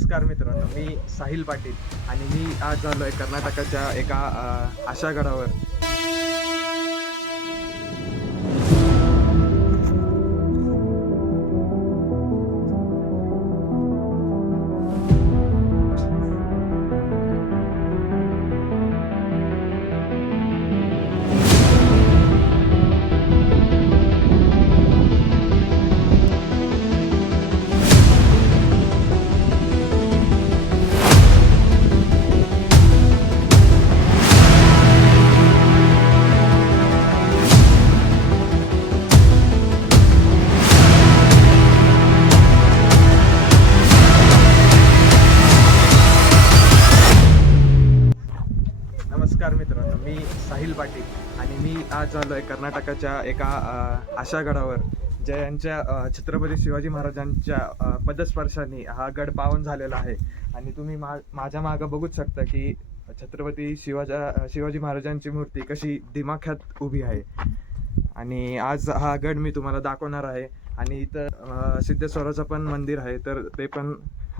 नमस्कार मित्रांनो, मी साहिल पाटील आणि मी आज आलो आहे कर्नाटकाच्या एका अशा गडावर. नमस्कार मित्रांनो, मी साहिल पाटील आणि मी आज आलो आहे कर्नाटकाच्या एका अशा गडावर ज्यांच्या छत्रपती शिवाजी महाराजांच्या पदस्पर्शाने हा गड पावन झालेला आहे. आणि तुम्ही माझ्या मागं बघूच शकता की छत्रपती शिवाजी महाराजांची मूर्ती कशी दिमाख्यात उभी आहे. आणि आज हा गड मी तुम्हाला दाखवणार आहे. आणि इथं सिद्धेश्वराचं पण मंदिर आहे, तर ते पण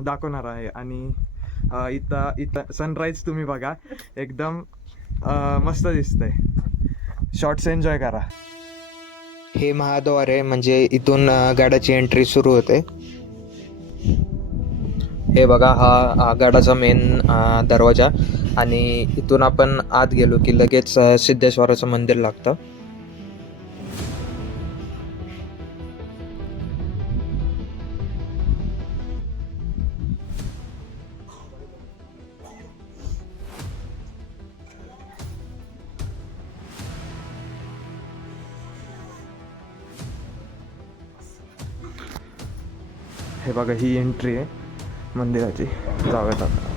दाखवणार आहे. आणि इथं सनराईज तुम्ही बघा, एकदम मस्त दिसतंय. शॉर्ट्स एन्जॉय करा. हे महाद्वार आहे, म्हणजे इथून गडाची एंट्री सुरू होते. हे बघा, हा गडाचा मेन दरवाजा. आणि इथून आपण आत गेलो की लगेच सिद्धेश्वराचं मंदिर लागतं. हे बघा, ही एंट्री आहे मंदिराची. जाऊयात आता.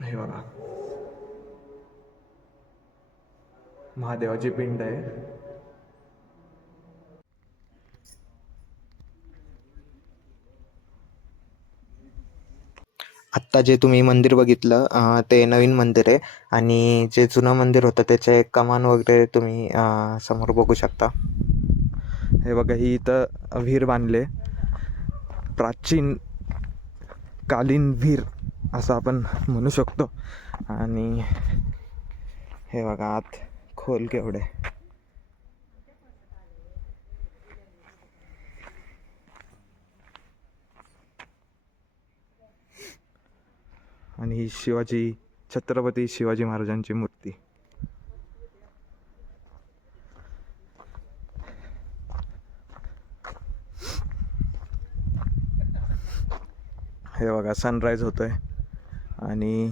हे बघा, महादेवाची पिंड आहे. आत्ता जे तुम्ही मंदिर बघितलं ते नवीन मंदिर आहे. आणि जे जुनं मंदिर होतं त्याचे कमान वगैरे तुम्ही समोर बघू शकता. हे बघा, ही इथं विहीर बांधले, प्राचीन कालीन विहीर असं आपण म्हणू शकतो. आणि हे बघा, आत खोल केवढे. आणि ही छत्रपती शिवाजी महाराजांची मूर्ती. हे बघा, सनराईज होतोय. आणि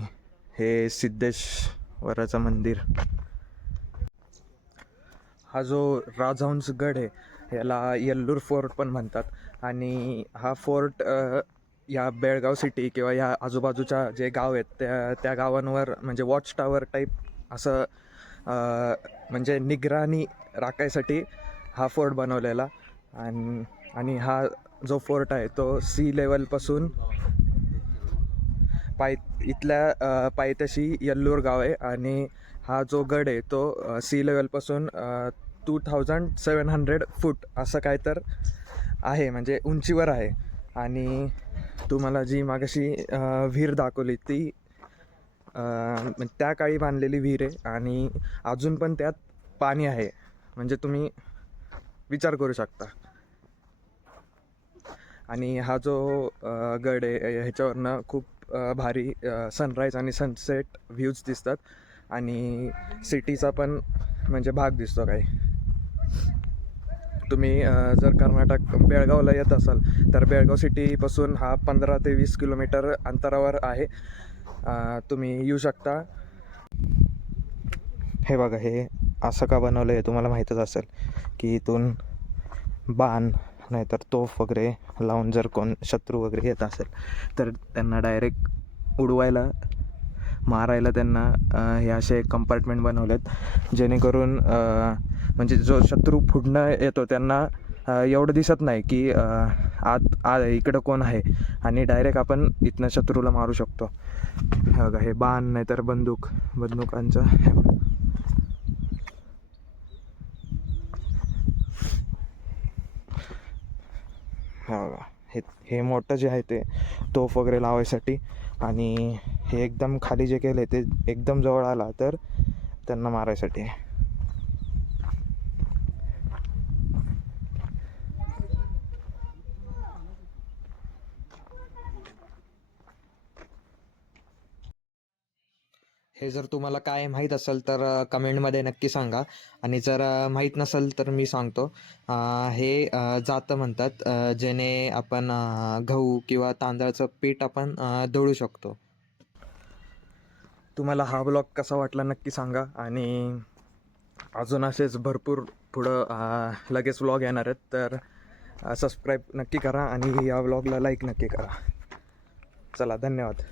हे सिद्धेश्वराचं मंदिर. हा जो राजहंस गड आहे याला येल्लूर फोर्ट पण म्हणतात. आणि हा फोर्ट या बेळगाव सिटी किंवा या आजूबाजूच्या जे गाव आहेत त्या गावांवर म्हणजे वॉच टावर टाईप असं म्हणजे निगराणी राखायसाठी हा फोर्ट बनवलेला. आणि हा जो फोर्ट आहे तो सी लेवलपासून इथल्या पायथ्याशी येल्लूर गाव आहे. आणि हा जो गड आहे तो सी लेवलपासून 2700 फूट असं काय तर आहे, म्हणजे उंचीवर आहे. आणि तुम्हाला जी मागाशी विहीर दाखवली ती त्या काळी बांधलेली विहीर आहे. आणि अजून पण त्यात पाणी आहे, म्हणजे तुम्ही विचार करू शकता. आणि हा जो गड आहे ह्याच्यावरनं खूप भारी सनराईज आणि सनसेट व्ह्यूज दिसतात. आणि सिटीचा पण म्हणजे भाग दिसतो काही. तुम्ही जर कर्नाटक बेळगावला येत असाल तर बेळगाव सिटीपासून हा 15 ते 20 किलोमीटर अंतरावर आहे. तुम्ही येऊ शकता. हे बघा, हे असं का बनवलं आहे तुम्हाला माहीतच असेल की इथून बाण नाहीतर तोफ वगैरे लावून जर कोण शत्रू वगैरे येत असेल तर त्यांना डायरेक्ट उडवायला मारायला त्यांना हे असे कंपार्टमेंट बनवलेत, जेणेकरून म्हणजे जो शत्रू पुढनं येतो त्यांना एवढं दिसत नाही की आत इकडं कोण आहे आणि डायरेक्ट आपण इथनं शत्रूला मारू शकतो. हे बघा, हे बाण नाही तर बंदुकांचं हे बघा. हा बघा, हे मोठं जे आहे ते तोफ वगैरे लावायसाठी, आणि हे एकदम खाली जे केलं ते एकदम जवळ आला तर त्यांना मारायसाठी. हे जर तुम्हाला काय माहीत असेल तर कमेंटमध्ये नक्की सांगा, आणि जर माहीत नसेल तर मी सांगतो. हे जातं म्हणतात, जेणे आपण गहू किंवा तांदळाचं पीठ आपण दळू शकतो. तुम्हाला हा ब्लॉग कसा वाटला नक्की सांगा, आणि अजून असेच भरपूर पुढं लगेच व्लॉग येणार आहेत, तर सबस्क्राईब नक्की करा आणि या व्लॉगला लाईक नक्की करा. चला, धन्यवाद.